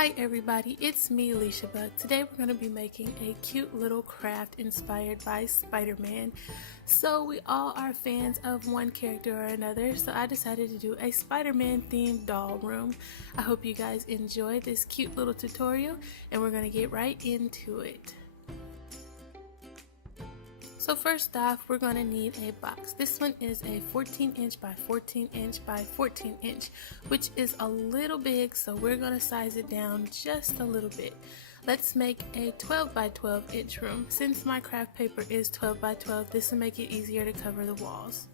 Hi everybody, it's me, MissBugs. Today we're going to be making a cute little craft inspired by Spider-Man. So we all are fans of one character or another, so I decided to do a Spider-Man themed doll room. I hope you guys enjoy this cute little tutorial and we're going to get right into it. So first off, we're going to need a box. This one is a 14 inch by 14 inch by 14 inch, which is a little big, so we're going to size it down just a little bit. Let's make a 12 by 12 inch room. Since my craft paper is 12 by 12, this will make it easier to cover the walls.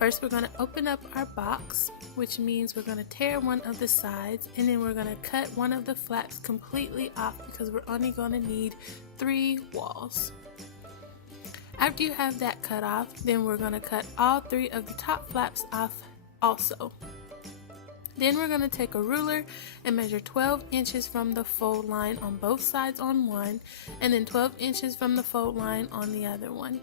First, we're going to open up our box, which means we're going to tear one of the sides, and then we're going to cut one of the flaps completely off because we're only going to need 3 walls. After you have that cut off, then we're going to cut all 3 of the top flaps off also. Then we're going to take a ruler and measure 12 inches from the fold line on both sides on one, and then 12 inches from the fold line on the other one.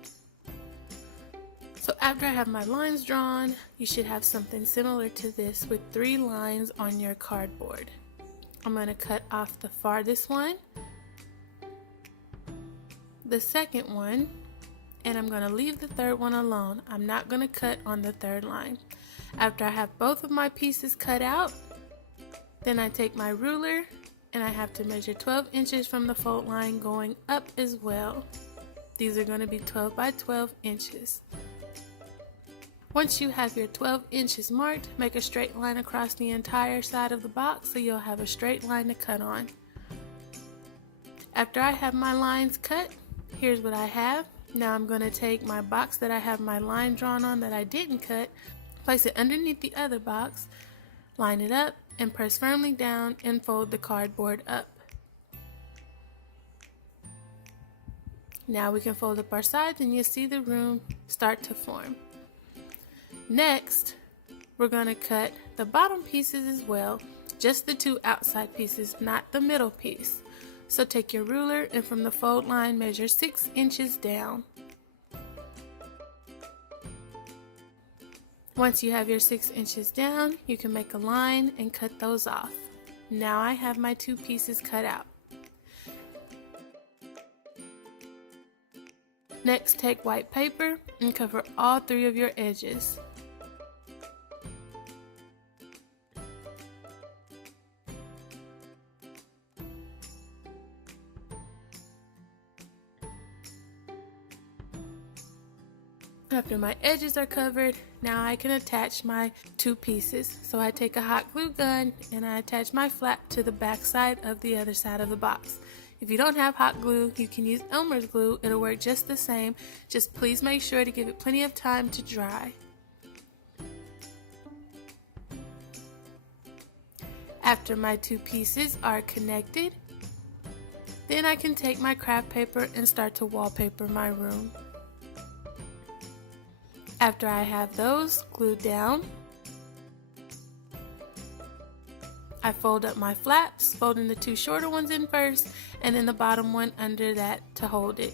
So after I have my lines drawn, you should have something similar to this with 3 lines on your cardboard. I'm going to cut off the farthest one, the second one, and I'm going to leave the third one alone. I'm not going to cut on the third line. After I have both of my pieces cut out, then I take my ruler and I have to measure 12 inches from the fold line going up as well. These are going to be 12 by 12 inches. Once you have your 12 inches marked, make a straight line across the entire side of the box so you'll have a straight line to cut on. After I have my lines cut, here's what I have. Now I'm going to take my box that I have my line drawn on that I didn't cut, place it underneath the other box, line it up, and press firmly down and fold the cardboard up. Now we can fold up our sides and you'll see the room start to form. Next, we're going to cut the bottom pieces as well, just the 2 outside pieces, not the middle piece. So take your ruler and from the fold line measure 6 inches down. Once you have your 6 inches down, you can make a line and cut those off. Now I have my 2 pieces cut out. Next, take white paper and cover all 3 of your edges. After my edges are covered, now I can attach my 2 pieces. So I take a hot glue gun and I attach my flap to the back side of the other side of the box. If you don't have hot glue, you can use Elmer's glue. It'll work just the same. Just please make sure to give it plenty of time to dry. After my 2 pieces are connected, then I can take my craft paper and start to wallpaper my room. After I have those glued down, I fold up my flaps, folding the 2 shorter ones in first and then the bottom one under that to hold it.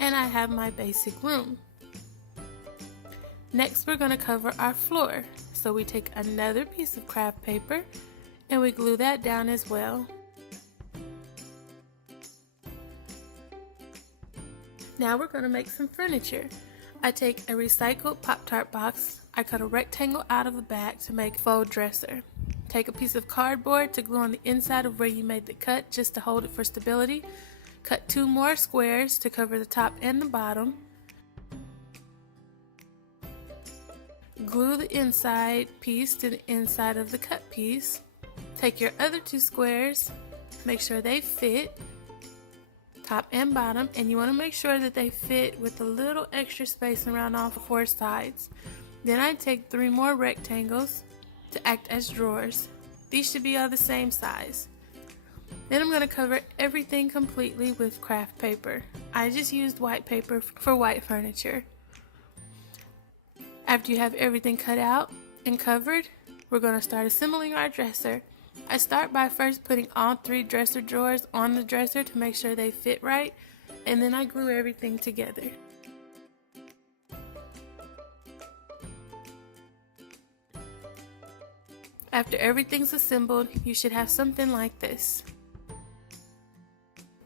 And I have my basic room. Next, we're going to cover our floor. So we take another piece of craft paper and we glue that down as well. Now we're going to make some furniture. I take a recycled Pop-Tart box, I cut a rectangle out of the back to make a faux dresser. Take a piece of cardboard to glue on the inside of where you made the cut just to hold it for stability. Cut 2 more squares to cover the top and the bottom. Glue the inside piece to the inside of the cut piece. Take your other 2 squares, make sure they fit, top and bottom, and you want to make sure that they fit with a little extra space around all 4 sides. Then I take 3 more rectangles to act as drawers. These should be all the same size. Then I'm going to cover everything completely with craft paper. I just used white paper for white furniture. After you have everything cut out and covered, we're going to start assembling our dresser. I start by first putting all 3 dresser drawers on the dresser to make sure they fit right, and then I glue everything together. After everything's assembled, you should have something like this.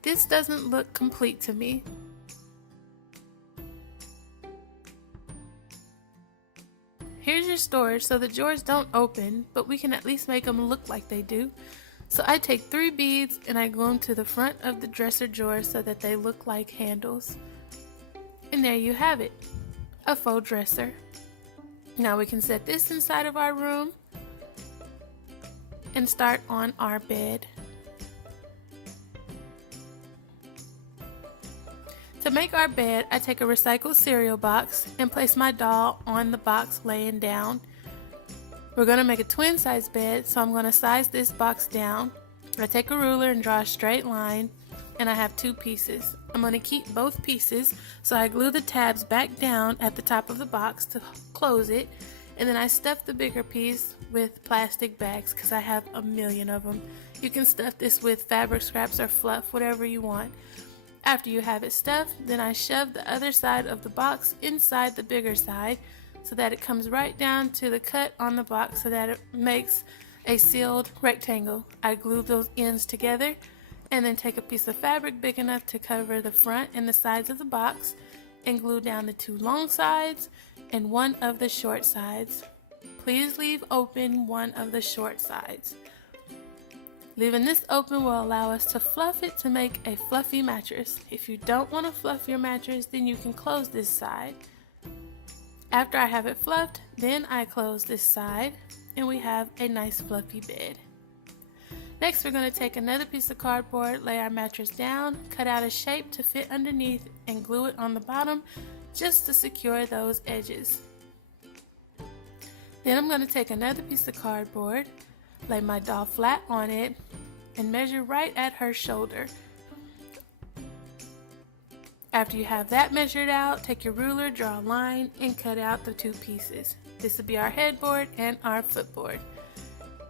This doesn't look complete to me. Here's your storage, so the drawers don't open, but we can at least make them look like they do. So I take 3 beads and I glue them to the front of the dresser drawer so that they look like handles. And there you have it, a faux dresser. Now we can set this inside of our room and start on our bed. To make our bed, I take a recycled cereal box and place my doll on the box laying down. We're going to make a twin size bed, so I'm going to size this box down. I take a ruler and draw a straight line, and I have 2 pieces. I'm going to keep both pieces, so I glue the tabs back down at the top of the box to close it, and then I stuff the bigger piece with plastic bags because I have a million of them. You can stuff this with fabric scraps or fluff, whatever you want. After you have it stuffed, then I shove the other side of the box inside the bigger side so that it comes right down to the cut on the box so that it makes a sealed rectangle. I glue those ends together and then take a piece of fabric big enough to cover the front and the sides of the box and glue down the 2 long sides and 1 of the short sides. Please leave open 1 of the short sides. Leaving this open will allow us to fluff it to make a fluffy mattress. If you don't want to fluff your mattress, then you can close this side. After I have it fluffed, then I close this side and we have a nice fluffy bed. Next, we're going to take another piece of cardboard, lay our mattress down, cut out a shape to fit underneath and glue it on the bottom just to secure those edges. Then I'm going to take another piece of cardboard, lay my doll flat on it, and measure right at her shoulder. After you have that measured out, take your ruler, draw a line, and cut out the 2 pieces. This will be our headboard and our footboard.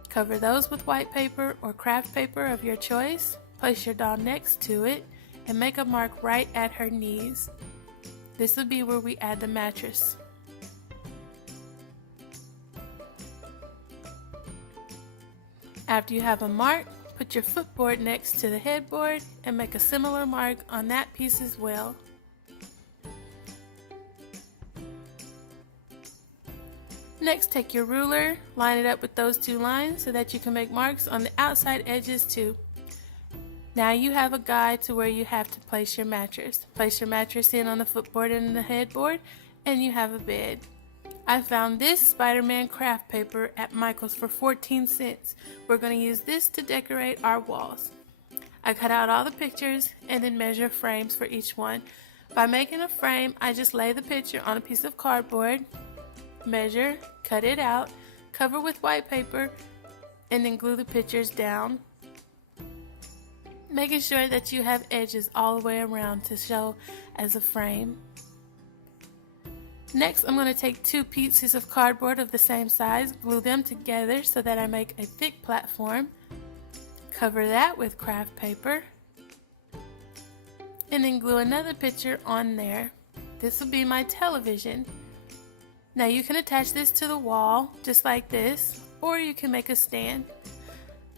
Cover those with white paper or craft paper of your choice. Place your doll next to it and make a mark right at her knees. This will be where we add the mattress. After you have a mark, put your footboard next to the headboard and make a similar mark on that piece as well. Next, take your ruler, line it up with those 2 lines so that you can make marks on the outside edges too. Now you have a guide to where you have to place your mattress. Place your mattress in on the footboard and the headboard, and you have a bed. I found this Spiderman craft paper at Michael's for 14 cents. We're going to use this to decorate our walls. I cut out all the pictures and then measure frames for each one. By making a frame, I just lay the picture on a piece of cardboard, measure, cut it out, cover with white paper, and then glue the pictures down, making sure that you have edges all the way around to show as a frame. Next, I'm going to take 2 pieces of cardboard of the same size, glue them together so that I make a thick platform, cover that with craft paper, and then glue another picture on there. This will be my television. Now you can attach this to the wall just like this, or you can make a stand.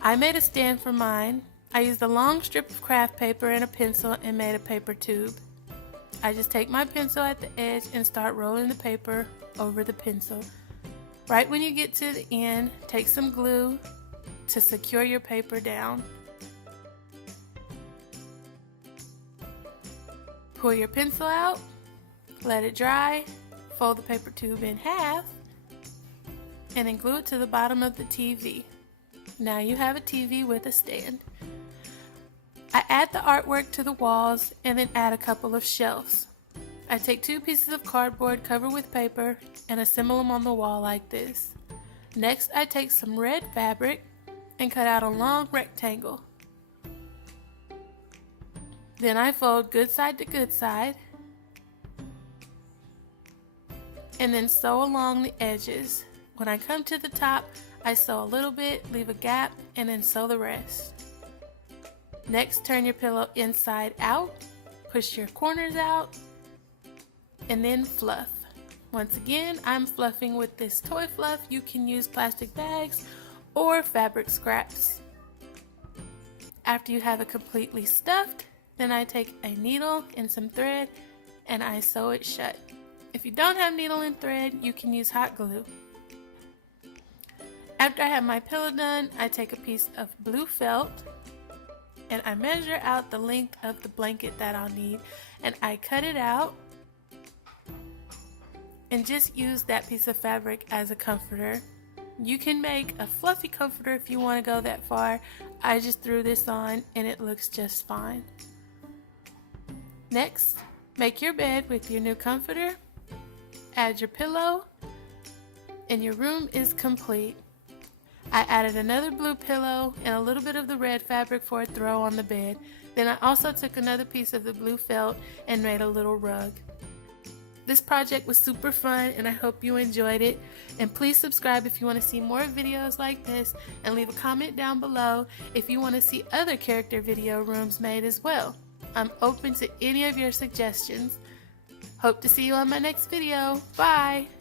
I made a stand for mine. I used a long strip of craft paper and a pencil and made a paper tube. I just take my pencil at the edge and start rolling the paper over the pencil. Right when you get to the end, take some glue to secure your paper down. Pull your pencil out, let it dry, fold the paper tube in half, and then glue it to the bottom of the TV. Now you have a TV with a stand. I add the artwork to the walls and then add a couple of shelves. I take 2 pieces of cardboard covered with paper and assemble them on the wall like this. Next, I take some red fabric and cut out a long rectangle. Then I fold good side to good side and then sew along the edges. When I come to the top, I sew a little bit, leave a gap, and then sew the rest. Next, turn your pillow inside out, push your corners out, and then fluff. Once again, I'm fluffing with this toy fluff. You can use plastic bags or fabric scraps. After you have it completely stuffed, then I take a needle and some thread and I sew it shut. If you don't have needle and thread, you can use hot glue. After I have my pillow done, I take a piece of blue felt and I measure out the length of the blanket that I'll need, and I cut it out and just use that piece of fabric as a comforter. You can make a fluffy comforter if you want to go that far. I just threw this on and it looks just fine. Next, make your bed with your new comforter, add your pillow, and your room is complete. I added another blue pillow and a little bit of the red fabric for a throw on the bed. Then I also took another piece of the blue felt and made a little rug. This project was super fun and I hope you enjoyed it. And please subscribe if you want to see more videos like this, and leave a comment down below if you want to see other character video rooms made as well. I'm open to any of your suggestions. Hope to see you on my next video. Bye!